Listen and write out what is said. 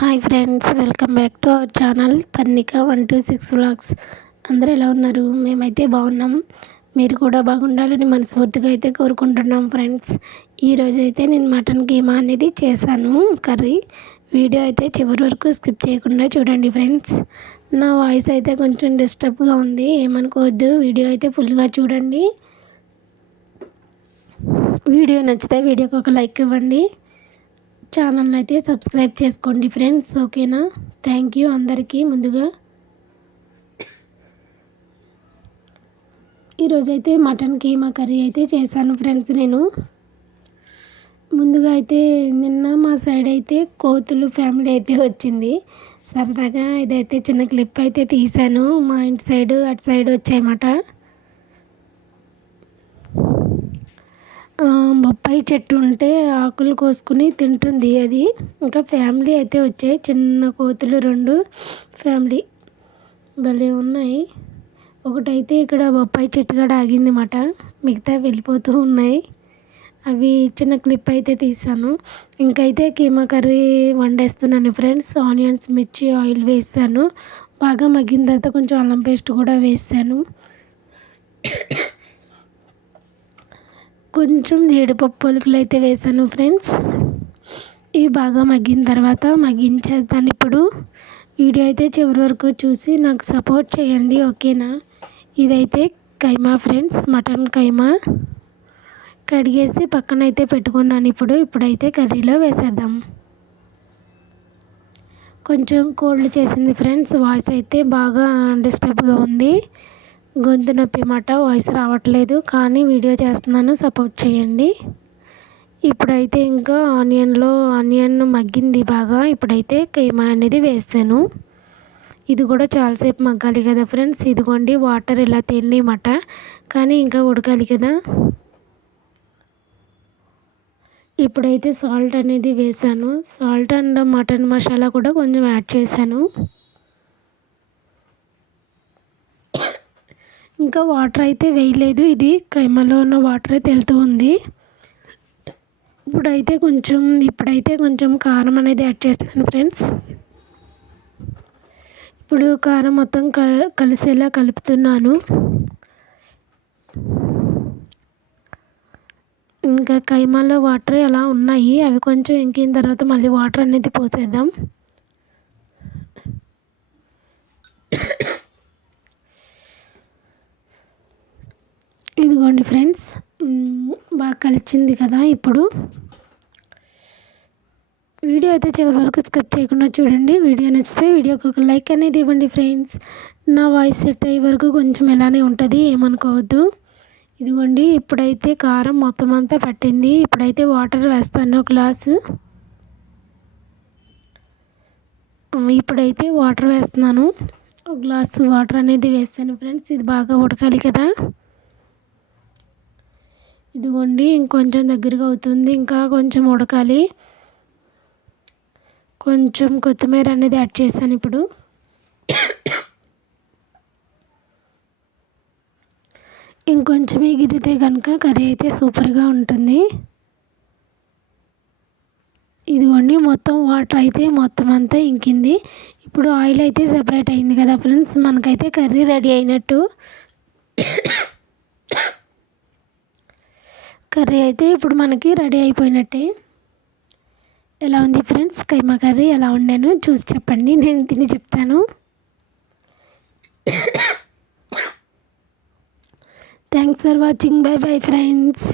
Hi friends, welcome back to our channel Parnika 126 vlogs. అందరూ ఎలా ఉన్నారు? మేమైతే బాగున్నాం. మీరు కూడా బాగుండాలని మనస్ఫూర్తిగా అయితే కోరుకుంటున్నాం ఫ్రెండ్స్. ఈరోజు అయితే నేను మటన్ కీమా అనేది చేశాను కర్రీ. వీడియో అయితే చివరి వరకు స్కిప్ చేయకుండా చూడండి ఫ్రెండ్స్. నా వాయిస్ అయితే కొంచెం డిస్టర్బ్గా ఉంది, ఏమనుకోవద్దు. వీడియో అయితే ఫుల్గా చూడండి. వీడియో నచ్చితే వీడియోకి ఒక లైక్ ఇవ్వండి. ఛానల్ అయితే సబ్స్క్రైబ్ చేసుకోండి ఫ్రెండ్స్, ఓకేనా? థ్యాంక్ యూ అందరికీ. ముందుగా ఈరోజైతే మటన్ కీమా కర్రీ అయితే చేశాను ఫ్రెండ్స్. నేను ముందుగా అయితే నిన్న మా సైడ్ అయితే కోతులు ఫ్యామిలీ అయితే వచ్చింది. సరదాగా ఇదైతే చిన్న క్లిప్ అయితే తీశాను. మా ఇంటి సైడు అటు సైడ్ వచ్చాయన్నమాట. బొప్పాయి చెట్టు ఉంటే ఆకులు కోసుకుని తింటుంది అది. ఇంకా ఫ్యామిలీ అయితే వచ్చాయి, చిన్న కోతులు 2 ఫ్యామిలీ భలే ఉన్నాయి. ఒకటైతే ఇక్కడ బొప్పాయి చెట్టు కాడ ఆగిందన్నమాట, మిగతా వెళ్ళిపోతూ ఉన్నాయి. అవి చిన్న క్లిప్ అయితే తీసాను. ఇంకైతే కీమా కర్రీ వండేస్తున్నాను ఫ్రెండ్స్. ఆనియన్స్, మిర్చి, ఆయిల్ వేసాను. బాగా మగ్గిన తర్వాత కొంచెం అల్లం పేస్ట్ కూడా వేసాను. కొంచెం జీడిపప్పు పలుకులు అయితే వేసాను ఫ్రెండ్స్. ఇవి బాగా మగ్గిన తర్వాత మగ్గించేద్దాను. ఇప్పుడు వీడియో అయితే చివరి వరకు చూసి నాకు సపోర్ట్ చేయండి, ఓకేనా? ఇదైతే కైమా ఫ్రెండ్స్, మటన్ కైమా కడిగేసి పక్కన అయితే పెట్టుకున్నాను. ఇప్పుడైతే కర్రీలో వేసేద్దాం. కొంచెం కోల్డ్ చేసింది ఫ్రెండ్స్, వాయిస్ అయితే బాగా డిస్టర్బ్గా ఉంది. గొంతు నొప్పి మాట, వాయిస్ రావట్లేదు, కానీ వీడియో చేస్తున్నాను, సపోర్ట్ చేయండి. ఇప్పుడైతే ఇంకా ఆనియన్ మగ్గింది బాగా. ఇప్పుడైతే కీమా అనేది వేసాను. ఇది కూడా చాలాసేపు మగ్గాలి కదా ఫ్రెండ్స్. ఇదిగోండి వాటర్ ఇలా తేలినమాట, కానీ ఇంకా ఉడకాలి కదా. ఇప్పుడైతే సాల్ట్ అనేది వేసాను. సాల్ట్ అండ్ మటన్ మసాలా కూడా కొంచెం యాడ్ చేశాను. ఇంకా వాటర్ అయితే వేయలేదు, ఇది కైమాలో ఉన్న వాటరే తెలుతూ ఉంది. ఇప్పుడైతే కొంచెం కారం అనేది యాడ్ చేస్తున్నాను ఫ్రెండ్స్. ఇప్పుడు కారం మొత్తం కలిసేలా కలుపుతున్నాను. ఇంకా కైమాలో వాటర్ అలా ఉన్నాయి, అవి కొంచెం ఇంకిన తర్వాత మళ్ళీ వాటర్ అనేది పోసేద్దాం. ఇదిగోండి ఫ్రెండ్స్, బాగా కలిసింది కదా. ఇప్పుడు వీడియో అయితే చివరి వరకు స్కిప్ చేయకుండా చూడండి. వీడియో నచ్చితే వీడియోకి ఒక లైక్ అనేది ఇవ్వండి ఫ్రెండ్స్. నా వాయిస్ సెట్ అయ్యే వరకు కొంచెం ఇలానే ఉంటుంది, ఏమనుకోవద్దు. ఇదిగోండి ఇప్పుడైతే కారం మొత్తం అంతా పట్టింది. ఇప్పుడైతే వాటర్ వేస్తాను, ఒక గ్లాసు. ఇప్పుడైతే వాటర్ వేస్తున్నాను, ఒక గ్లాసు వాటర్ అనేది వేస్తాను ఫ్రెండ్స్. ఇది బాగా ఉడకాలి కదా. ఇదిగోండి ఇంకొంచెం దగ్గరగా అవుతుంది, ఇంకా కొంచెం ఉడకాలి. కొంచెం కొత్తిమీర అనేది యాడ్ చేశాను. ఇప్పుడు ఇంకొంచెం ఎగిరితే కనుక కర్రీ అయితే సూపర్గా ఉంటుంది. ఇదిగోండి మొత్తం వాటర్ అయితే మొత్తం అంతా ఇంకింది. ఇప్పుడు ఆయిల్ అయితే సెపరేట్ అయింది కదా ఫ్రెండ్స్, మనకైతే కర్రీ రెడీ అయినట్టు. కర్రీ అయితే ఇప్పుడు మనకి రెడీ అయిపోయినట్టే. ఎలా ఉంది ఫ్రెండ్స్ కైమా కర్రీ? ఎలా వండాను చూసి చెప్పండి, నేను తిని చెప్తాను. Thanks for watching. By bye friends.